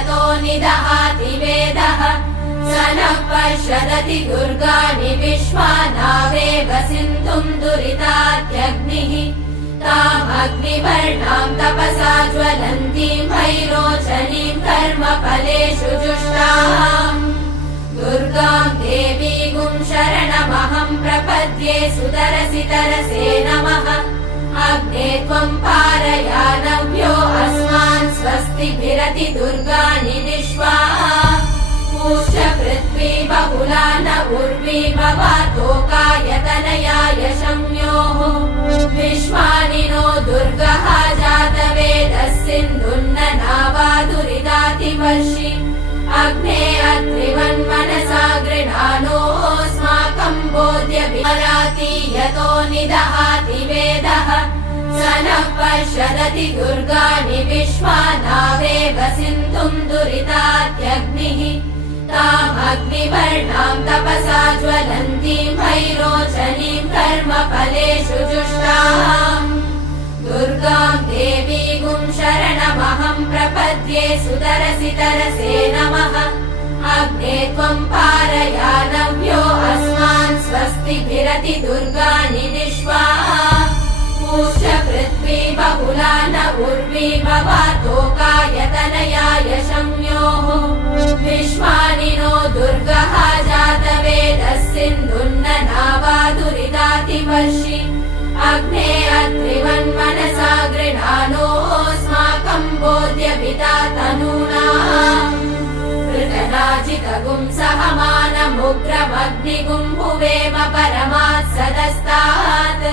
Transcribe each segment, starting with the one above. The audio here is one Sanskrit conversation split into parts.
यतो निदहाति वेदः स नः पश्यदति दुर्गाणि विश्वानावेव सिन्धुम् दुरितात्यग्निः तामग्निवर्णाम् तपसा ज्वलन्तीम् भैरोचनीम् कर्मफलेषु जुष्टाम् दुर्गाम् देवीगुम् शरणमहम् प्रपद्ये सुतरसि तरसे नमः अग्ने त्वम् पारयानव्यो अस्मान् स्वस्तिभिरति दुर्गाणि विश्वा पूष्य पृथ्वी बहुला न उर्वी भवातोकायतनयाय शम्योः विश्वानि नो दुर्गः जातवेदः सिन्धुन्न नावादुरिदातिवर्षि अग्ने अत्रिवन्मनसा गृणानोऽस्माकम् बोध्यभिमराति यतो निदहाति वेदः स नः पश्यदति दुर्गाणि विश्वानावेव सिन्धुम् दुरितात्यग्निः तामग्निवर्णाम् तपसा ज्वलन्तीम् भैरोचनीम् कर्मफलेषु जुष्टाम् दुर्गाम् देवीगुम् शरणमहम् प्रपद्ये सुतरसि तरसे नमः अग्ने त्वम् पारयानव्यो अस्मान् स्वस्तिभिरति दुर्गाणि विश्वा पूष्य पृथ्वी बहुला न उर्वी भवातोकायतनयाय शम्योः विश्वानि नो दुर्गः जातवेदः सिन्धुन्न नावादुरिदातिवर्षि अग्ने अत्रिवन्मनसा गृणानोऽस्माकम् बोध्यभिता तनूना पृतनाजितगुम् सहमानमुग्रमग्निगुम् भुवेम परमात् सदस्तात्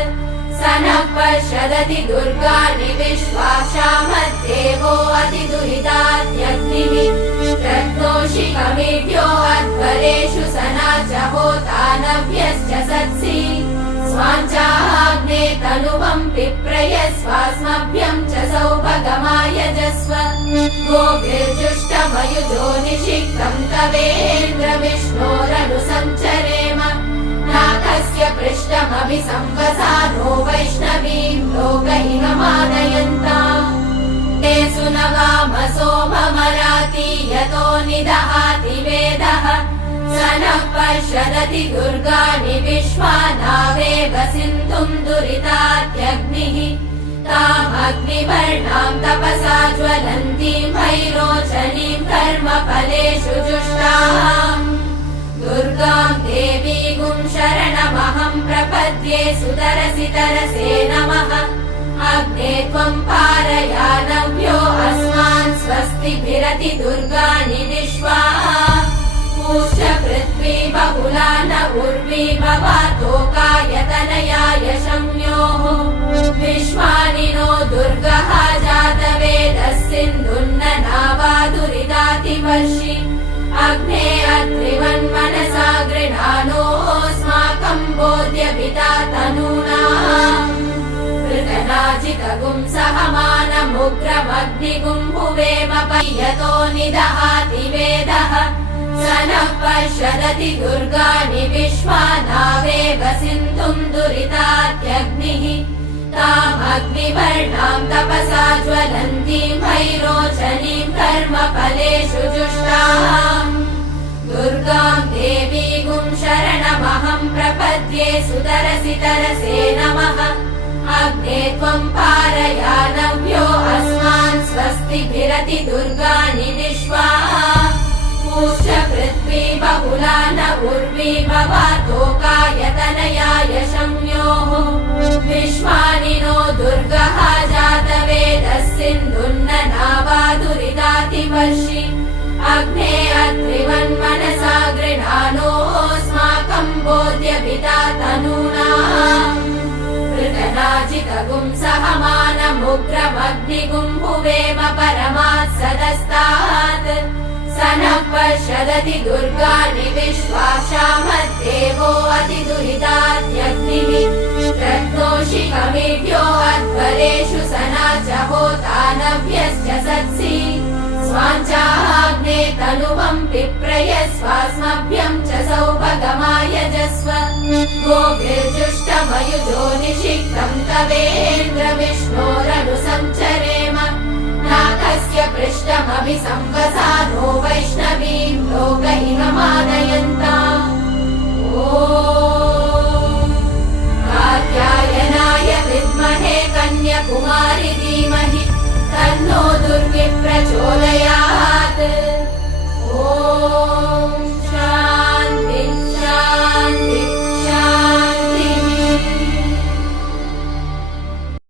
स नः पश्यदति दुर्गाणि विश्वाक्षामद्देवो अतिदुरितात्यग्निः रत्नोषिकमीढ्यो अध्वरेषु सना च होतानव्यश्च सत्सि स्वाञ्चाग्ने तनुवम् पिप्रयस्वास्मभ्यम् च सौभगमायजस्व गोभिर्जुष्टमयुजो निषिक्तम् तवेन्द्र विष्णोरनुसञ्चरेम नाकस्य पृष्ठमभिसंवसानो वैष्णवीम् लोकैकमानयन्ताम् ते सुनवाम सोममराति यतो निदहाति वेदः स नः पश्यदति दुर्गाणि विश्वानावेव सिन्धुम् दुरितात्यग्निः तामग्निवर्णाम् तपसा ज्वलन्तीम् भैरोचनीम् कर्मफलेषु जुष्टाम् दुर्गाम् देवीगुम् शरणमहम् प्रपद्ये सुतरसि तरसे नमः अग्ने त्वम् पारयानव्यो अस्मान् स्वस्तिभिरति दुर्गाणि विश्वा पूष्य पृथ्वी बहुला न उर्वी भवातोकायतनयाय शम्योः विश्वानि नो दुर्गः जातवेदः सिन्धुन्न नावादुरिदातिवर्षि अग्ने अत्रिवन्मनसा गृणानोऽस्माकम् बोध्यभिता तनूना पृतनाजितगुम् सहमानमुग्रमग्निगुम् भुवेम यतो निदहाति वेदः स नः पश्यदति दुर्गाणि विश्वानावेव सिन्धुम् दुरितात्यग्निः तामग्निवर्णाम् तपसा ज्वलन्तीम् भैरोचनीम् कर्मफलेषु जुष्टाम् दुर्गाम् देवीगुम् शरणमहम् प्रपद्ये सुतरसि तरसे नमः अग्ने त्वम् पारयानव्यो अस्मान् स्वस्तिभिरति दुर्गाणि विश्वा पूष्य पृथ्वी बहुला न उर्वी भवातोकायतनयाय शम्योः विश्वानि नो दुर्गः जातवेदः सिन्धुन्न नावादुरिदातिवर्षि अग्ने अत्रिवन्मनसा गृणानोऽस्माकम् बोध्यभिता तनूना पृतनाजितगुम् सहमानमुग्रमग्निगुम् भुवेम परमात् सदस्तात् स नः पश्यदति दुर्गाणि विश्वाक्षामद्देवो अतिदुरितात्यग्निः रत्नोषिकमीढ्यो अध्वरेषु सना च होतानव्यश्च सत्सि स्वाञ्चाग्ने तनुवम् पिप्रयस्वास्मभ्यम् च सौभगमायजस्व गोभिर्जुष्टमयुजो निषिक्तम् तवेन्द्र विष्णोरनुसञ्चरेम नाकस्य पृष्ठमभिसंवसानो